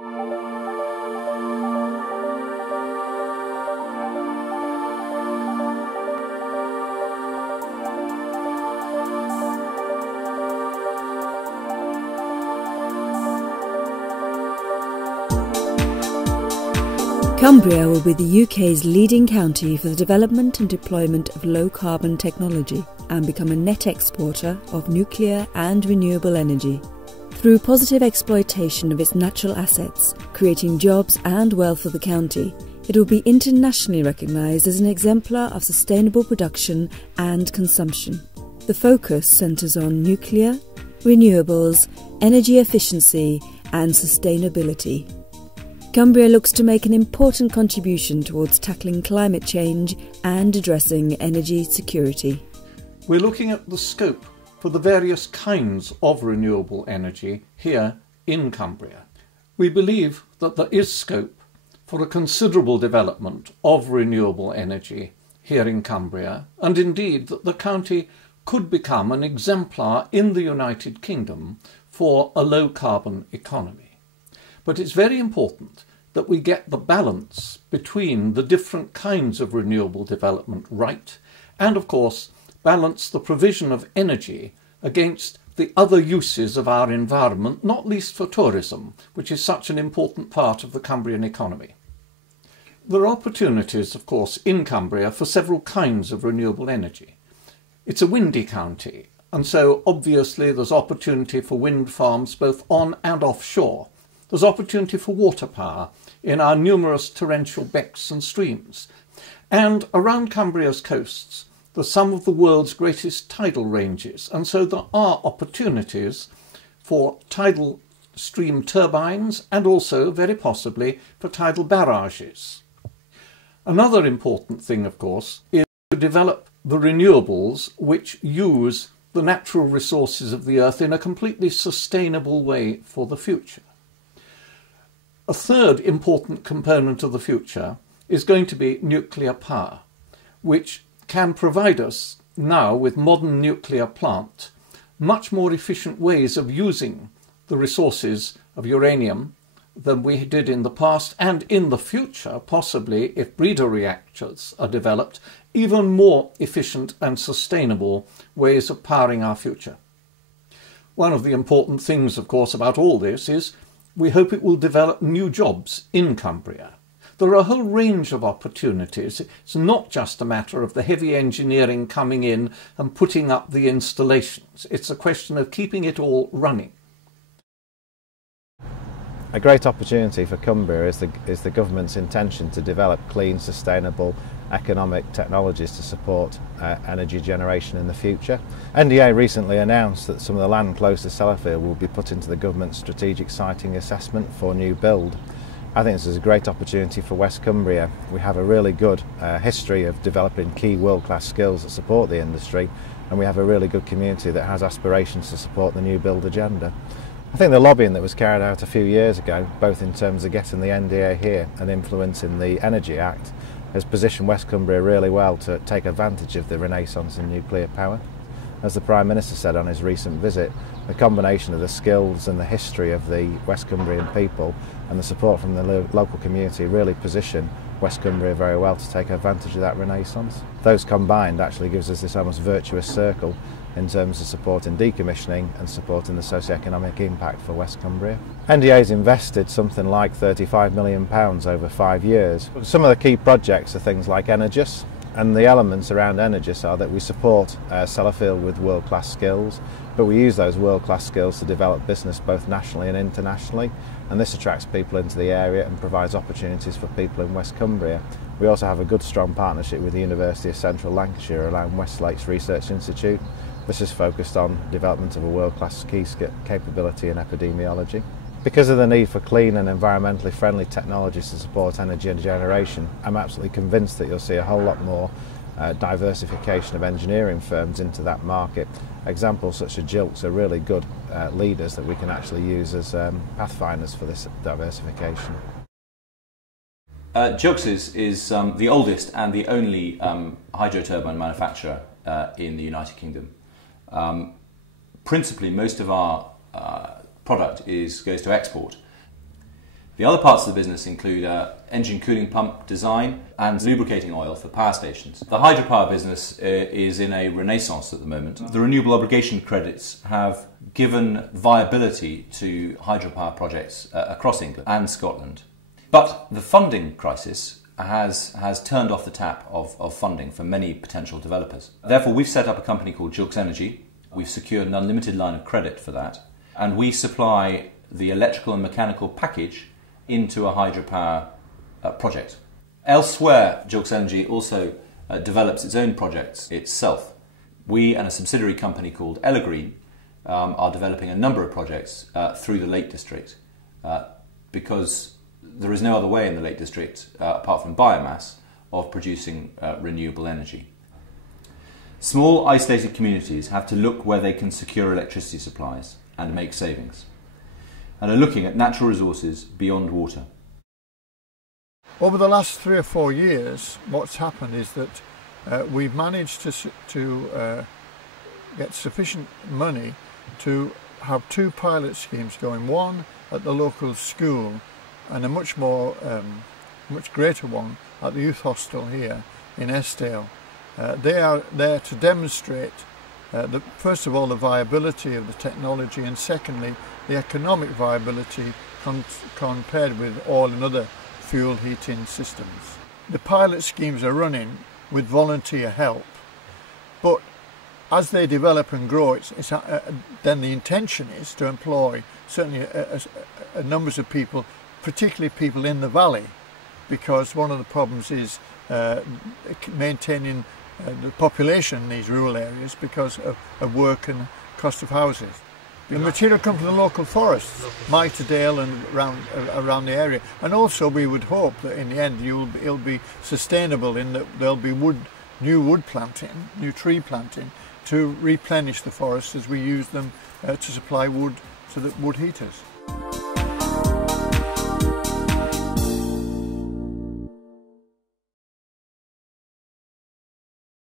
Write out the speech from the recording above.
Cumbria will be the UK's leading county for the development and deployment of low-carbon technology and become a net exporter of nuclear and renewable energy. Through positive exploitation of its natural assets, creating jobs and wealth for the county, it will be internationally recognised as an exemplar of sustainable production and consumption. The focus centres on nuclear, renewables, energy efficiency and sustainability. Cumbria looks to make an important contribution towards tackling climate change and addressing energy security. We're looking at the scope for the various kinds of renewable energy here in Cumbria. We believe that there is scope for a considerable development of renewable energy here in Cumbria, and indeed that the county could become an exemplar in the United Kingdom for a low-carbon economy. But it's very important that we get the balance between the different kinds of renewable development right, and of course balance the provision of energy against the other uses of our environment, not least for tourism, which is such an important part of the Cumbrian economy. There are opportunities, of course, in Cumbria for several kinds of renewable energy. It's a windy county, and so obviously there's opportunity for wind farms both on and offshore. There's opportunity for water power in our numerous torrential becks and streams. And around Cumbria's coasts, there's some of the world's greatest tidal ranges, and so there are opportunities for tidal stream turbines and also, very possibly, for tidal barrages. Another important thing, of course, is to develop the renewables which use the natural resources of the earth in a completely sustainable way for the future. A third important component of the future is going to be nuclear power, which can provide us now with modern nuclear plant much more efficient ways of using the resources of uranium than we did in the past, and in the future, possibly, if breeder reactors are developed, even more efficient and sustainable ways of powering our future. One of the important things, of course, about all this is we hope it will develop new jobs in Cumbria. There are a whole range of opportunities. It's not just a matter of the heavy engineering coming in and putting up the installations. It's a question of keeping it all running. A great opportunity for Cumbria is the government's intention to develop clean, sustainable economic technologies to support energy generation in the future. NDA recently announced that some of the land close to Sellafield will be put into the government's strategic siting assessment for new build. I think this is a great opportunity for West Cumbria. We have a really good history of developing key world-class skills that support the industry, and we have a really good community that has aspirations to support the new build agenda. I think the lobbying that was carried out a few years ago, both in terms of getting the NDA here and influencing the Energy Act, has positioned West Cumbria really well to take advantage of the renaissance in nuclear power. As the Prime Minister said on his recent visit, the combination of the skills and the history of the West Cumbrian people and the support from the local community really position West Cumbria very well to take advantage of that renaissance. Those combined actually gives us this almost virtuous circle in terms of supporting decommissioning and supporting the socio-economic impact for West Cumbria. NDA has invested something like £35 million over 5 years. Some of the key projects are things like Energous, and the elements around Energous are that we support Sellafield with world-class skills, but we use those world-class skills to develop business both nationally and internationally, and this attracts people into the area and provides opportunities for people in West Cumbria. We also have a good strong partnership with the University of Central Lancashire around West Lakes Research Institute. This is focused on development of a world-class key capability in epidemiology. Because of the need for clean and environmentally friendly technologies to support energy generation, I'm absolutely convinced that you'll see a whole lot more diversification of engineering firms into that market. Examples such as Jilts are really good leaders that we can actually use as pathfinders for this diversification. Jilts is the oldest and the only hydro turbine manufacturer in the United Kingdom. Principally, most of our product goes to export. The other parts of the business include engine cooling pump design and lubricating oil for power stations. The hydropower business is in a renaissance at the moment. The renewable obligation credits have given viability to hydropower projects across England and Scotland. But the funding crisis has turned off the tap of funding for many potential developers. Therefore, we've set up a company called Julks Energy. We've secured an unlimited line of credit for that, and we supply the electrical and mechanical package into a hydropower project. Elsewhere, Julks Energy also develops its own projects itself. We and a subsidiary company called Evergreen are developing a number of projects through the Lake District because there is no other way in the Lake District, apart from biomass, of producing renewable energy. Small isolated communities have to look where they can secure electricity supplies and make savings, and are looking at natural resources beyond water. Over the last 3 or 4 years, what's happened is that we've managed to get sufficient money to have 2 pilot schemes going, one at the local school and a much greater one at the youth hostel here in Eskdale. They are there to demonstrate first of all the viability of the technology, and secondly the economic viability compared with oil and other fuel heating systems. The pilot schemes are running with volunteer help, but as they develop and grow, then the intention is to employ certainly a numbers of people, particularly people in the valley, because one of the problems is maintaining the population in these rural areas because of work and cost of houses. The material comes from the local forests, Miterdale and around the area, and also we would hope that in the end it'll be sustainable in that there'll be new wood planting, new tree planting to replenish the forests as we use them to supply wood to the wood heaters.